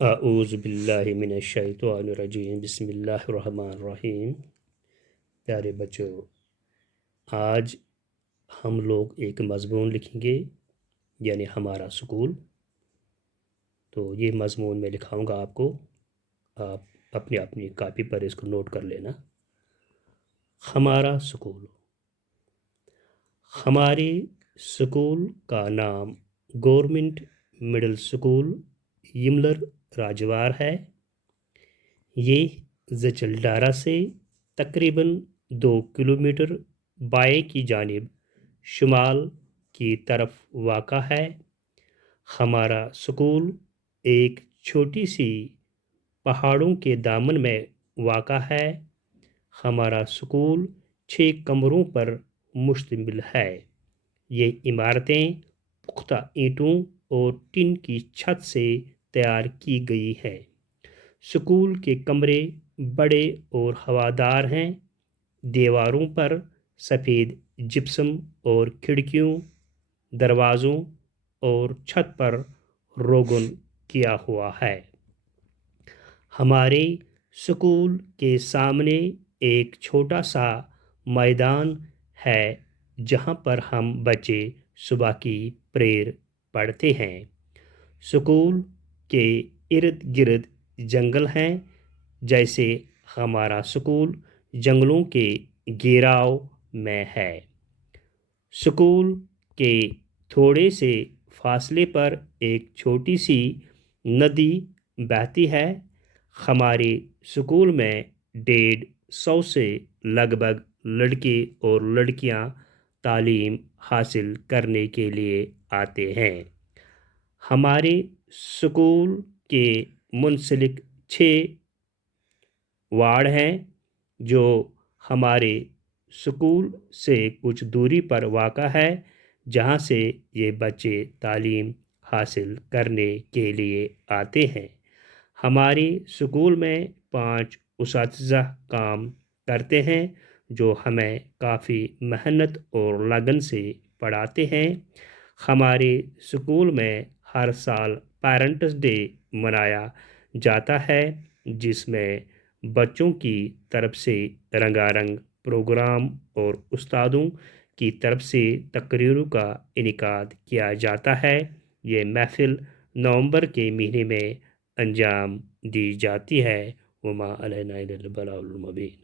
اعوذ باللہ من الشیطان الرجیم، بسم اللہ الرحمن الرحیم۔ پیارے بچوں، آج ہم لوگ ایک مضمون لکھیں گے، یعنی ہمارا سکول۔ تو یہ مضمون میں لکھاؤں گا آپ کو، آپ اپنی کاپی پر اس کو نوٹ کر لینا۔ ہمارا سکول۔ ہمارے سکول کا نام گورنمنٹ مڈل سکول یملر راجوار ہے۔ یہ زچلڈارہ سے تقریباً 2 کلومیٹر بائیں کی جانب شمال کی طرف واقع ہے۔ ہمارا سکول ایک چھوٹی سی پہاڑوں کے دامن میں واقع ہے۔ ہمارا سکول 6 کمروں پر مشتمل ہے۔ یہ عمارتیں پختہ اینٹوں اور ٹن کی چھت سے تیار کی گئی ہے۔ سکول کے کمرے بڑے اور ہوادار ہیں۔ دیواروں پر سفید جپسم اور کھڑکیوں، دروازوں اور چھت پر روغن کیا ہوا ہے۔ ہمارے سکول کے سامنے ایک چھوٹا سا میدان ہے جہاں پر ہم بچے صبح کی پریئر پڑھتے ہیں۔ سکول کے ارد گرد جنگل ہیں، جیسے ہمارا سکول جنگلوں کے گھیراؤ میں ہے۔ سکول کے تھوڑے سے فاصلے پر ایک چھوٹی سی ندی بہتی ہے۔ ہمارے سکول میں 150 سے لگ بھگ لڑکے اور لڑکیاں تعلیم حاصل کرنے کے لیے آتے ہیں۔ ہمارے سکول کے منسلک 6 وارڈ ہیں جو ہمارے سکول سے کچھ دوری پر واقع ہے، جہاں سے یہ بچے تعلیم حاصل کرنے کے لیے آتے ہیں۔ ہمارے سکول میں 5 اساتذہ کام کرتے ہیں جو ہمیں کافی محنت اور لگن سے پڑھاتے ہیں۔ ہمارے سکول میں ہر سال پیرنٹس ڈے منایا جاتا ہے، جس میں بچوں کی طرف سے رنگا رنگ پروگرام اور استادوں کی طرف سے تقریروں کا انعقاد کیا جاتا ہے۔ یہ محفل نومبر کے مہینے میں انجام دی جاتی ہے۔ وما علینا الا البلاغ المبین۔